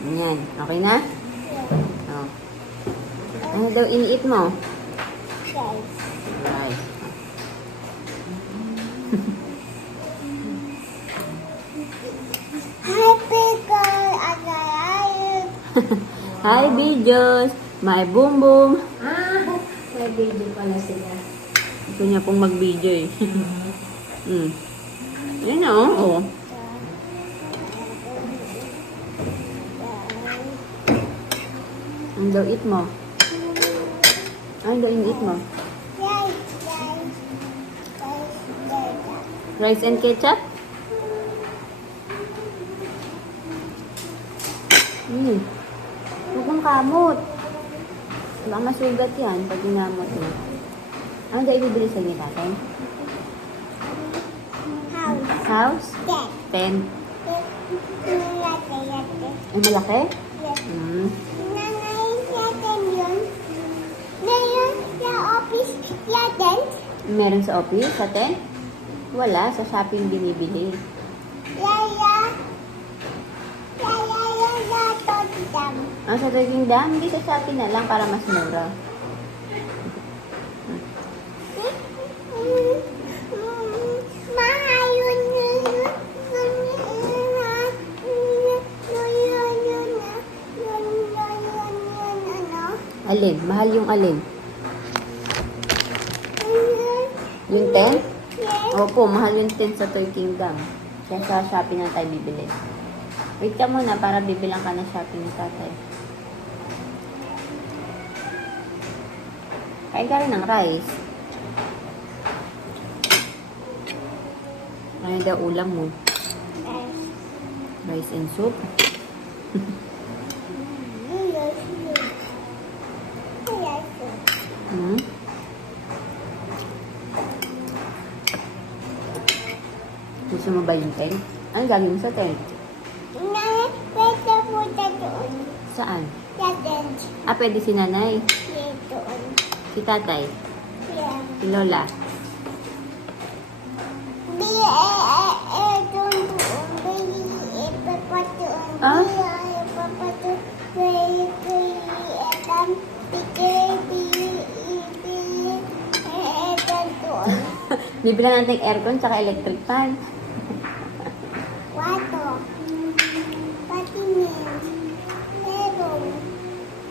Yan. Okay na? Oh. Ano daw iniit mo? Rice. Hi, videos! My boom boom! May video pala sila. Gusto niya pong mag-video eh. Ayan na oh. Ano daw eat mo? Ano daw eat mo? Rice and ketchup? Huwag kang kamot. Baka masugat yan pag ginamot mo. Ano daw ibibili sa inyo tatay? House? 10. Ay, malaki? Meron sa office? Sa 10? Wala. Sa shopping binibili. Ang sa Toy Dam, hindi sa shopping na lang para mas mura. Alin? Mahal yung alin? Yung 10? Opo, mahal yung 10 sa Toy Kingdom. Kaya sa shopping na tayo bibili. Wait ka muna para bibilang ka na shopping ni tatay. Kain ka rin ng rice. Ano daw ulam mo? Rice and soup? Gusto mo ba yung tent? Ano gagawin mo sa tent? Saan? Pwede si nanay? Si tatay? Si lola? Bibilang natin aircon tsaka electric fan.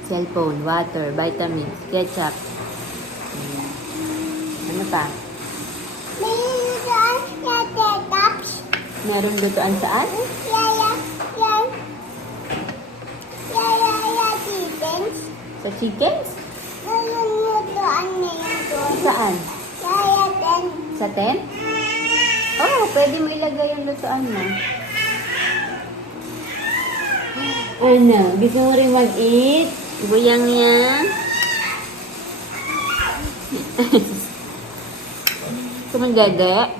Cellphone, water, vitamins, ketchup. Ano pa? Meron lutuan saan? Sa chickens? Saan? Sa tent? Oh, pwede mo ilagay yung lutuan mo. Ano? Gusto mo rin mag-eat? Buyang yan? Kumagada?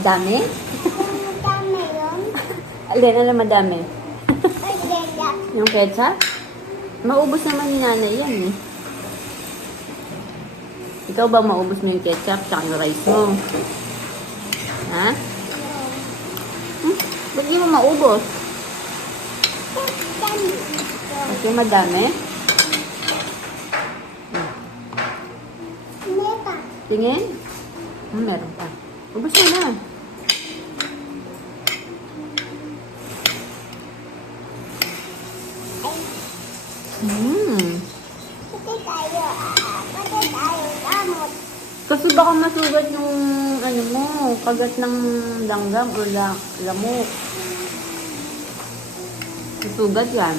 Dami? Alin, alam madami? Yung ketchup? Maubos naman ni nanay yan eh. Ikaw ba maubos mo yung ketchup tsaka yung rice mo? Ha? Ba't di mo maubos? Kasi madami? Tingin? Meron pa. Ubos mo na. Kasi baka masugat yung ano mo, kagat ng langgam o lamok. Masugat yan.